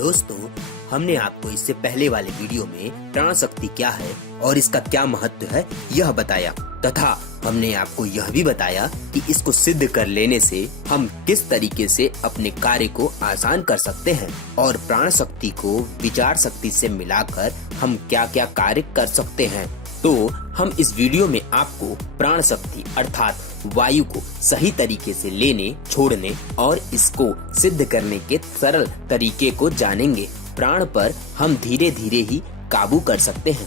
दोस्तों, हमने आपको इससे पहले वाले वीडियो में प्राण शक्ति क्या है और इसका क्या महत्व है यह बताया तथा हमने आपको यह भी बताया कि इसको सिद्ध कर लेने से हम किस तरीके से अपने कार्य को आसान कर सकते हैं और प्राण शक्ति को विचार शक्ति से मिलाकर हम क्या क्या कार्य कर सकते हैं। तो हम इस वीडियो में आपको प्राण शक्ति अर्थात वायु को सही तरीके से लेने, छोड़ने और इसको सिद्ध करने के सरल तरीके को जानेंगे। प्राण पर हम धीरे धीरे ही काबू कर सकते हैं,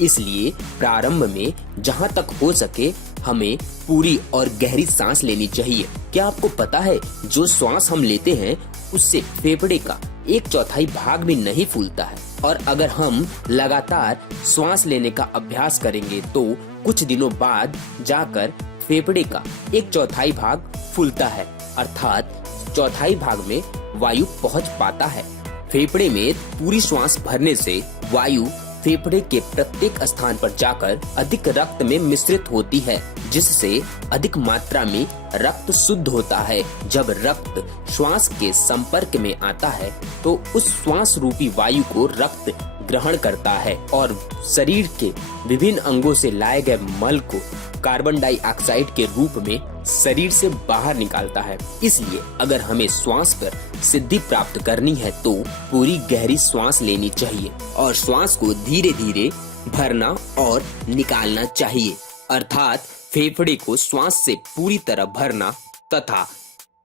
इसलिए प्रारंभ में जहाँ तक हो सके हमें पूरी और गहरी सांस लेनी चाहिए। क्या आपको पता है, जो श्वास हम लेते हैं उससे फेफड़े का 1/4 भाग भी नहीं फूलता है और अगर हम लगातार श्वास लेने का अभ्यास करेंगे तो कुछ दिनों बाद जाकर फेफड़े का 1/4 भाग फूलता है, अर्थात 1/4 भाग में वायु पहुंच पाता है। फेफड़े में पूरी श्वास भरने से वायु फेफड़े के प्रत्येक स्थान पर जाकर अधिक रक्त में मिश्रित होती है, जिससे अधिक मात्रा में रक्त शुद्ध होता है। जब रक्त श्वास के संपर्क में आता है तो उस श्वास रूपी वायु को रक्त ग्रहण करता है और शरीर के विभिन्न अंगों से लाए गए मल को कार्बन डाइऑक्साइड के रूप में शरीर से बाहर निकालता है। इसलिए अगर हमें श्वास पर सिद्धि प्राप्त करनी है तो पूरी गहरी श्वास लेनी चाहिए और श्वास को धीरे धीरे भरना और निकालना चाहिए, अर्थात फेफड़े को श्वास से पूरी तरह भरना तथा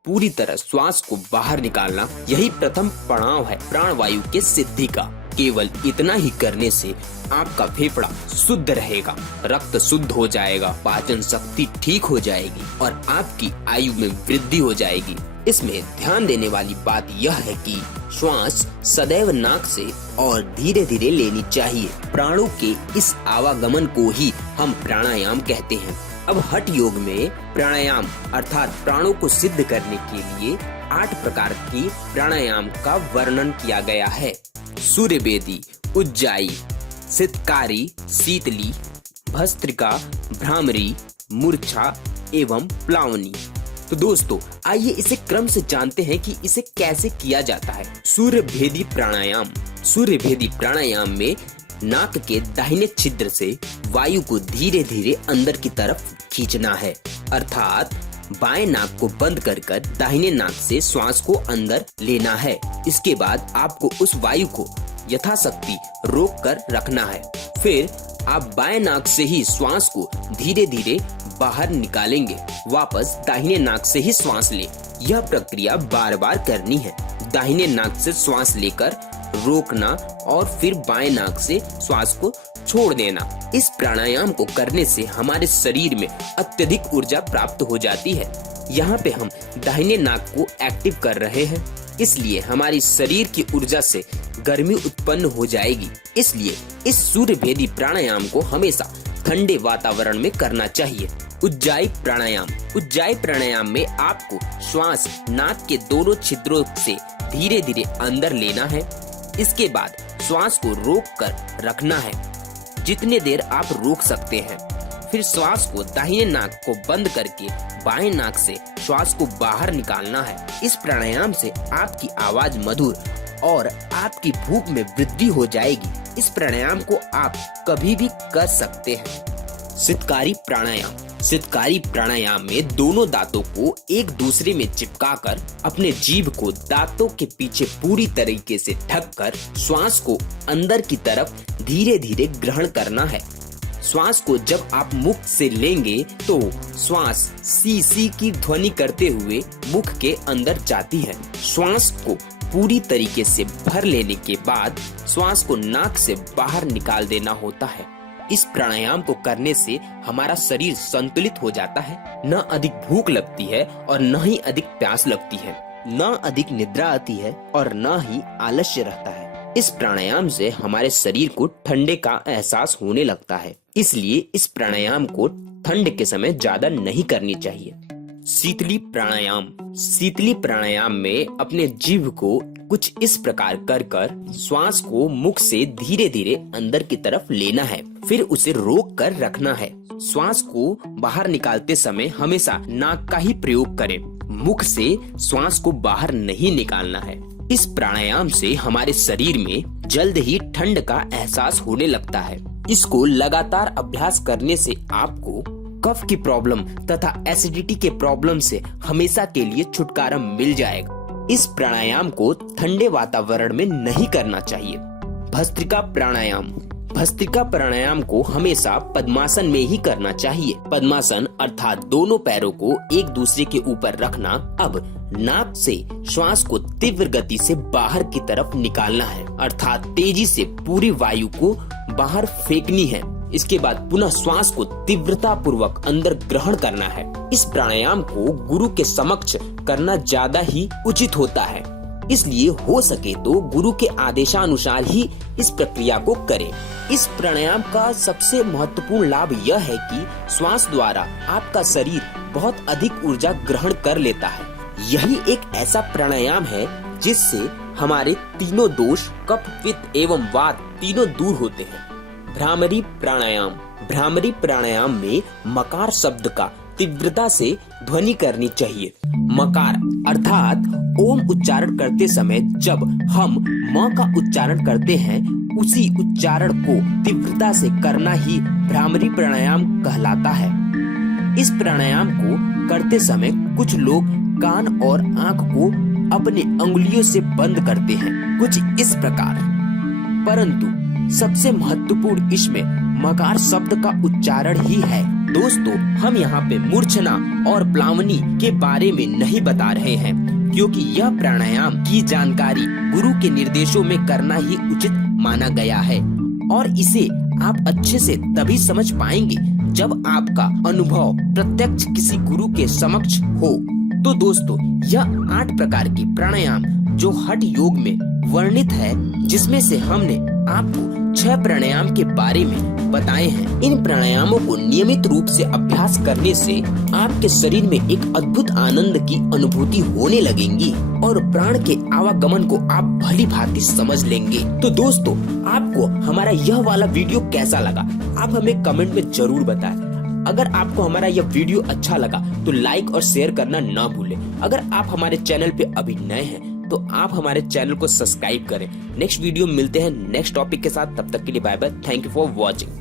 पूरी तरह श्वास को बाहर निकालना, यही प्रथम पड़ाव है प्राणवायु के सिद्धि का। केवल इतना ही करने से आपका फेफड़ा शुद्ध रहेगा, रक्त शुद्ध हो जाएगा, पाचन शक्ति ठीक हो जाएगी और आपकी आयु में वृद्धि हो जाएगी। इसमें ध्यान देने वाली बात यह है कि श्वास सदैव नाक से और धीरे धीरे लेनी चाहिए। प्राणों के इस आवागमन को ही हम प्राणायाम कहते हैं। अब हठ योग में प्राणायाम अर्थात प्राणों को सिद्ध करने के लिए 8 प्रकार की प्राणायाम का वर्णन किया गया है। सूर्यवेदी, उज्जाई, सितकारी, शीतली, भस्त्रिका, भ्रामरी, मूर्छा एवं प्लावनी। तो दोस्तों, आइए इसे क्रम से जानते हैं कि इसे कैसे किया जाता है। सूर्यभेदी प्राणायाम। सूर्यभेदी प्राणायाम में नाक के दाहिने छिद्र से वायु को धीरे धीरे अंदर की तरफ खींचना है, अर्थात बाएं नाक को बंद कर दाहिने नाक से श्वास को अंदर लेना है। इसके बाद आपको उस वायु को यथाशक्ति रोक कर रखना है। फिर आप बाएं नाक से ही श्वास को धीरे धीरे बाहर निकालेंगे, वापस दाहिने नाक से ही श्वास लें। यह प्रक्रिया बार बार करनी है। दाहिने नाक से श्वास लेकर रोकना और फिर बाएं नाक से श्वास को छोड़ देना। इस प्राणायाम को करने से हमारे शरीर में अत्यधिक ऊर्जा प्राप्त हो जाती है। यहाँ पे हम दाहिने नाक को एक्टिव कर रहे हैं, इसलिए हमारी शरीर की ऊर्जा से गर्मी उत्पन्न हो जाएगी। इसलिए इस सूर्यभेदी प्राणायाम को हमेशा ठंडे वातावरण में करना चाहिए। उज्जाई प्राणायाम। उज्जाई प्राणायाम में आपको श्वास नाक के दोनों छिद्रों से धीरे धीरे अंदर लेना है। इसके बाद श्वास को रोक कर रखना है, जितने देर आप रोक सकते हैं। फिर श्वास को दाहिने नाक को बंद करके बाएं नाक से श्वास को बाहर निकालना है। इस प्राणायाम से आपकी आवाज मधुर और आपकी भूख में वृद्धि हो जाएगी। इस प्राणायाम को आप कभी भी कर सकते हैं। सितकारी प्राणायाम। सितकारी प्राणायाम में दोनों दांतों को एक दूसरे में चिपकाकर अपने जीभ को दांतों के पीछे पूरी तरीके से ढककर श्वास को अंदर की तरफ धीरे धीरे ग्रहण करना है। श्वास को जब आप मुख से लेंगे तो श्वास सी सी की ध्वनि करते हुए मुख के अंदर जाती है। श्वास को पूरी तरीके से भर लेने के बाद श्वास को नाक से बाहर निकाल देना होता है। इस प्राणायाम को करने से हमारा शरीर संतुलित हो जाता है। न अधिक भूख लगती है और न ही अधिक प्यास लगती है, न अधिक निद्रा आती है और न ही आलस्य रहता है। इस प्राणायाम से हमारे शरीर को ठंडे का एहसास होने लगता है, इसलिए इस प्राणायाम को ठंड के समय ज्यादा नहीं करनी चाहिए। शीतली प्राणायाम। शीतली प्राणायाम में अपने जीभ को कुछ इस प्रकार कर श्वास को मुख से धीरे धीरे अंदर की तरफ लेना है, फिर उसे रोक कर रखना है। श्वास को बाहर निकालते समय हमेशा नाक का ही प्रयोग करें, मुख से श्वास को बाहर नहीं निकालना है। इस प्राणायाम से हमारे शरीर में जल्द ही ठंड का एहसास होने लगता है। इसको लगातार अभ्यास करने से आपको कफ की प्रॉब्लम तथा एसिडिटी के प्रॉब्लम से हमेशा के लिए छुटकारा मिल जाएगा। इस प्राणायाम को ठंडे वातावरण में नहीं करना चाहिए। भस्त्रिका प्राणायाम। भस्त्रिका प्राणायाम को हमेशा पद्मासन में ही करना चाहिए। पद्मासन अर्थात दोनों पैरों को एक दूसरे के ऊपर रखना। अब नाक से श्वास को तीव्र गति से बाहर की तरफ निकालना है, अर्थात तेजी से पूरी वायु को बाहर फेंकनी है। इसके बाद पुनः श्वास को तीव्रता पूर्वक अंदर ग्रहण करना है। इस प्राणायाम को गुरु के समक्ष करना ज्यादा ही उचित होता है, इसलिए हो सके तो गुरु के आदेशानुसार ही इस प्रक्रिया को करें। इस प्राणायाम का सबसे महत्वपूर्ण लाभ यह है कि श्वास द्वारा आपका शरीर बहुत अधिक ऊर्जा ग्रहण कर लेता है। यही एक ऐसा प्राणायाम है जिससे हमारे तीनों दोष कफ, पित्त एवं वात तीनों दूर होते हैं। भ्रामरी प्राणायाम। भ्रामरी प्राणायाम में मकार शब्द का तीव्रता से ध्वनि करनी चाहिए। मकार अर्थात ओम उच्चारण करते समय जब हम म का उच्चारण करते हैं, उसी उच्चारण को तीव्रता से करना ही भ्रामरी प्राणायाम कहलाता है। इस प्राणायाम को करते समय कुछ लोग कान और आंख को अपने अंगुलियों से बंद करते हैं, कुछ इस प्रकार। परंतु सबसे महत्वपूर्ण इसमें मकार शब्द का उच्चारण ही है। दोस्तों, हम यहाँ पे मूर्छना और प्लावनी के बारे में नहीं बता रहे हैं, क्योंकि यह प्राणायाम की जानकारी गुरु के निर्देशों में करना ही उचित माना गया है और इसे आप अच्छे से तभी समझ पाएंगे जब आपका अनुभव प्रत्यक्ष किसी गुरु के समक्ष हो। तो दोस्तों, यह 8 प्रकार की प्राणायाम जो हठ योग में वर्णित है, जिसमें से हमने आपको 6 प्राणायाम के बारे में बताए हैं। इन प्राणायामों को नियमित रूप से अभ्यास करने से आपके शरीर में एक अद्भुत आनंद की अनुभूति होने लगेंगी और प्राण के आवागमन को आप भली भांति समझ लेंगे। तो दोस्तों, आपको हमारा यह वाला वीडियो कैसा लगा, आप हमें कमेंट में जरूर बताएं। अगर आपको हमारा यह वीडियो अच्छा लगा तो लाइक और शेयर करना ना भूलें। अगर आप हमारे चैनल पे अभी नए हैं तो आप हमारे चैनल को सब्सक्राइब करें। नेक्स्ट वीडियो मिलते हैं नेक्स्ट टॉपिक के साथ, तब तक के लिए bye bye. Thank you for watching.